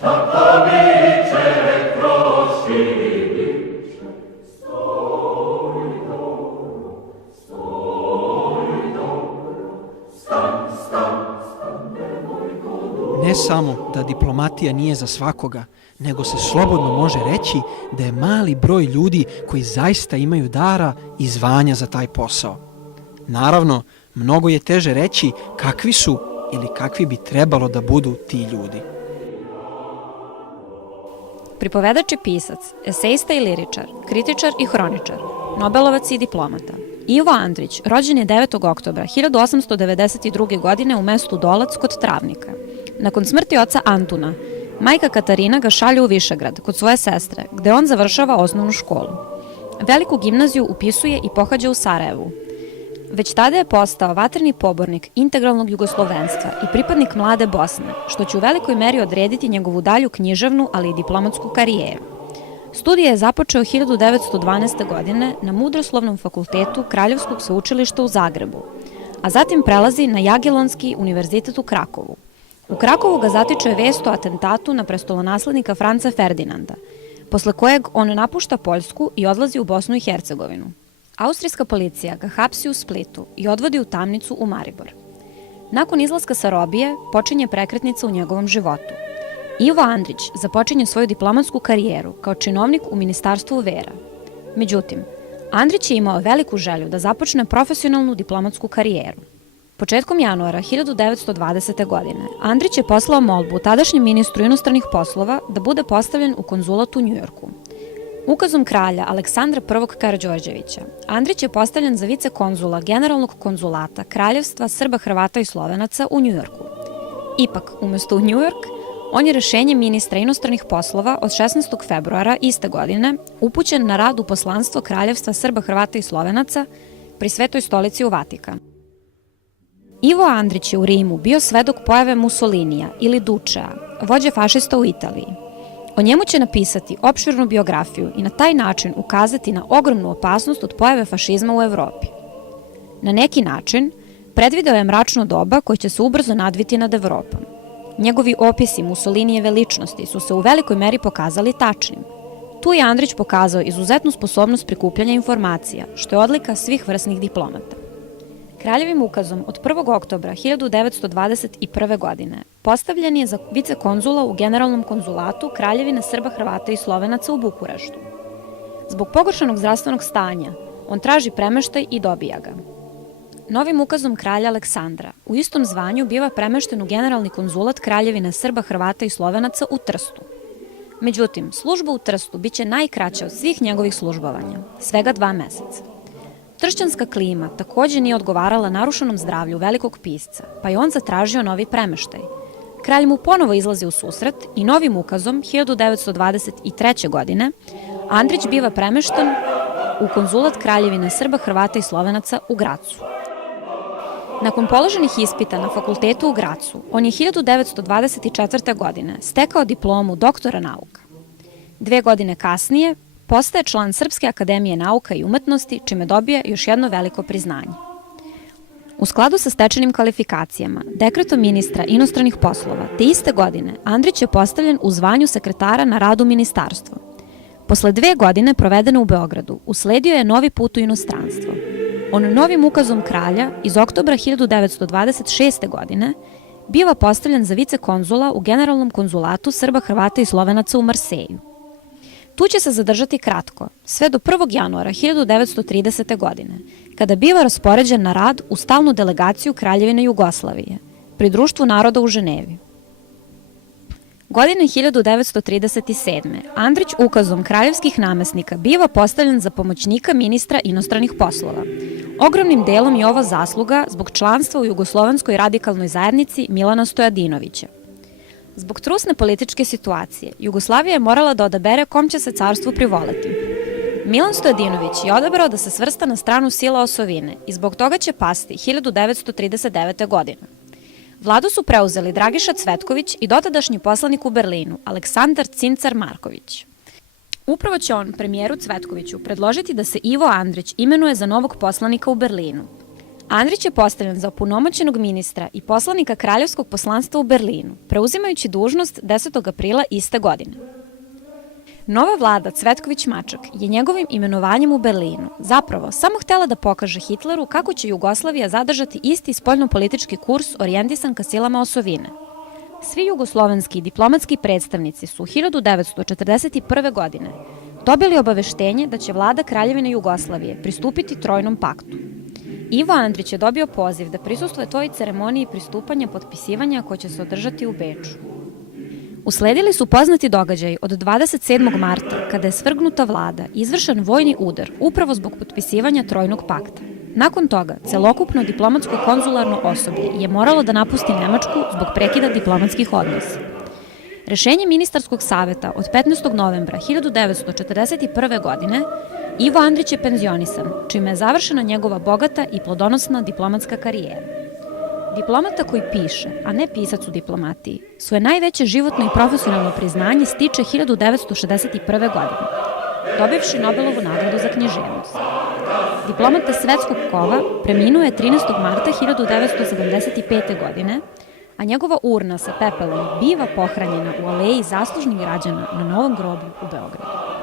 Ne samo da diplomatija nije za svakoga, nego se slobodno može reći da je mali broj ljudi koji zaista imaju dara i zvanja za taj posao. Naravno, mnogo je teže reći kakvi su ili kakvi bi trebalo da budu ti ljudi. Pripovedač i pisac, esejista i liričar, kritičar i hroničar, nobelovac i diplomata. Ivo Andrić rođen je 9. oktobra 1892. godine u mestu Dolac kod Travnika. Nakon smrti oca Antuna, majka Katarina ga šalje u Višegrad kod svoje sestre, gde on završava osnovnu školu. Veliku gimnaziju upisuje i pohađa u Sarajevu. Već tada je postao vatreni pobornik integralnog jugoslovenstva i pripadnik mlade Bosne, što će u velikoj meri odrediti njegovu dalju književnu, ali i diplomatsku karijeru. Studije je započeo 1912. godine na Mudroslovnom fakultetu Kraljevskog sveučilišta u Zagrebu, a zatim prelazi na Jagiellonski univerzitet u Krakovu. U Krakovu ga zatiče vest o atentatu na prestolonaslednika Franca Ferdinanda, posle kojeg on napušta Poljsku i odlazi u Bosnu i Hercegovinu. Austrijska policija ga hapsi u Splitu i odvodi u tamnicu u Maribor. Nakon izlaska sa robije počinje prekretnica u njegovom životu. Ivo Andrić započinje svoju diplomatsku karijeru kao činovnik u Ministarstvu vera. Međutim, Andrić je imao veliku želju da započne profesionalnu diplomatsku karijeru. Početkom januara 1920. godine Andrić je poslao molbu tadašnjem ministru inostranih poslova da bude postavljen u konzulat u Njujorku. Ukazom kralja Aleksandra I. Karađorđevića, Andrić je postavljen za vicekonzula Generalnog konzulata Kraljevstva Srba, Hrvata i Slovenaca u Njujorku. Ipak, umesto u Njujork, on je rešenjem ministra inostranih poslova od 16. februara iste godine upućen na rad u poslanstvo Kraljevstva Srba, Hrvata i Slovenaca pri Svetoj stolici u Vatikan. Ivo Andrić je u Rimu bio svedok pojave Mussolinija ili Dučea, vođe fašista u Italiji. O njemu će napisati opširnu biografiju i na taj način ukazati na ogromnu opasnost od pojave fašizma u Evropi. Na neki način, predvideo je mračno doba koje će se ubrzo nadviti nad Evropom. Njegovi opisi Mussolinijeve ličnosti su se u velikoj meri pokazali tačnim. Tu je Andrić pokazao izuzetnu sposobnost prikupljanja informacija, što je odlika svih vrsnih diplomata. Kraljevim ukazom od 1. oktobra 1921. godine postavljen je za vicekonzula u Generalnom konzulatu Kraljevine Srba, Hrvata i Slovenaca u Bukureštu. Zbog pogoršanog zdravstvenog stanja, on traži premeštaj i dobija ga. Novim ukazom kralja Aleksandra u istom zvanju biva premešten u Generalni konzulat Kraljevine Srba, Hrvata i Slovenaca u Trstu. Međutim, služba u Trstu biće najkraća od svih njegovih službovanja, svega 2 meseca. Tršćanska klima takođe nije odgovarala narušenom zdravlju velikog pisca, pa je on zatražio novi premeštaj. Kralj mu ponovo izlazi u susret i novim ukazom 1923. godine Andrić biva premešten u konzulat Kraljevine Srba, Hrvata i Slovenaca u Gracu. Nakon položenih ispita na fakultetu u Gracu, on je 1924. godine stekao diplomu doktora nauka. 2 godine kasnije postaje član Srpske akademije nauka i umetnosti, čime dobije još jedno veliko priznanje. U skladu sa stečenim kvalifikacijama, dekretom ministra inostranih poslova, te iste godine Andrić je postavljen u zvanju sekretara na rad u ministarstvo. Posle 2 godine provedene u Beogradu, usledio je novi put u inostranstvo. On novim ukazom kralja iz oktobra 1926. godine biva postavljen za vicekonzula u Generalnom konzulatu Srba, Hrvata i Slovenaca u Marseju. Tu će se zadržati kratko, sve do 1. januara 1930. godine, kada biva raspoređen na rad u stalnu delegaciju Kraljevine Jugoslavije, pri Društvu naroda u Ženevi. Godine 1937. Andrić ukazom kraljevskih namesnika biva postavljen za pomoćnika ministra inostranih poslova. Ogromnim delom je ovo zasluga zbog članstva u Jugoslovenskoj radikalnoj zajednici Milana Stojadinovića. Zbog trusne političke situacije, Jugoslavija je morala da odabere kom će se carstvu privoleti. Milan Stojadinović je odabrao da se svrsta na stranu sila osovine i zbog toga će pasti 1939. godine. Vladu su preuzeli Dragiša Cvetković i dotadašnji poslanik u Berlinu, Aleksandar Cincar Marković. Upravo će on premijeru Cvetkoviću predložiti da se Ivo Andrić imenuje za novog poslanika u Berlinu. Andrić je postavljen za opunomoćenog ministra i poslanika kraljevskog poslanstva u Berlinu, preuzimajući dužnost 10. aprila iste godine. Nova vlada Cvetković-Maček je njegovim imenovanjem u Berlinu zapravo samo htela da pokaže Hitleru kako će Jugoslavija zadržati isti spoljnopolitički kurs orijentisan ka silama osovine. Svi jugoslovenski diplomatski predstavnici su 1941. godine dobili obaveštenje da će vlada Kraljevine Jugoslavije pristupiti Trojnom paktu. Ivo Andrić je dobio poziv da prisustvuje toj ceremoniji pristupanja potpisivanja koja će se održati u Beču. Usledili su poznati događaji od 27. marta, kada je svrgnuta vlada, izvršen vojni udar upravo zbog potpisivanja Trojnog pakta. Nakon toga, celokupno diplomatsko-konzularno osoblje je moralo da napusti Nemačku zbog prekida diplomatskih odnosa. Rešenje ministarskog saveta od 15. novembra 1941. godine Ivo Andrić je penzionisan, čime je završena njegova bogata i plodonosna diplomatska karijera. Diplomata koji piše, a ne pisac u diplomatiji, svoje najveće životno i profesionalno priznanje stiče 1961. godine, dobivši Nobelovu nagradu za književnost. Diplomata svetskog kova preminuo je 13. marta 1975. godine, a njegova urna sa pepelom biva pohranjena u aleji zaslužnih građana na Novom groblju u Beogradu.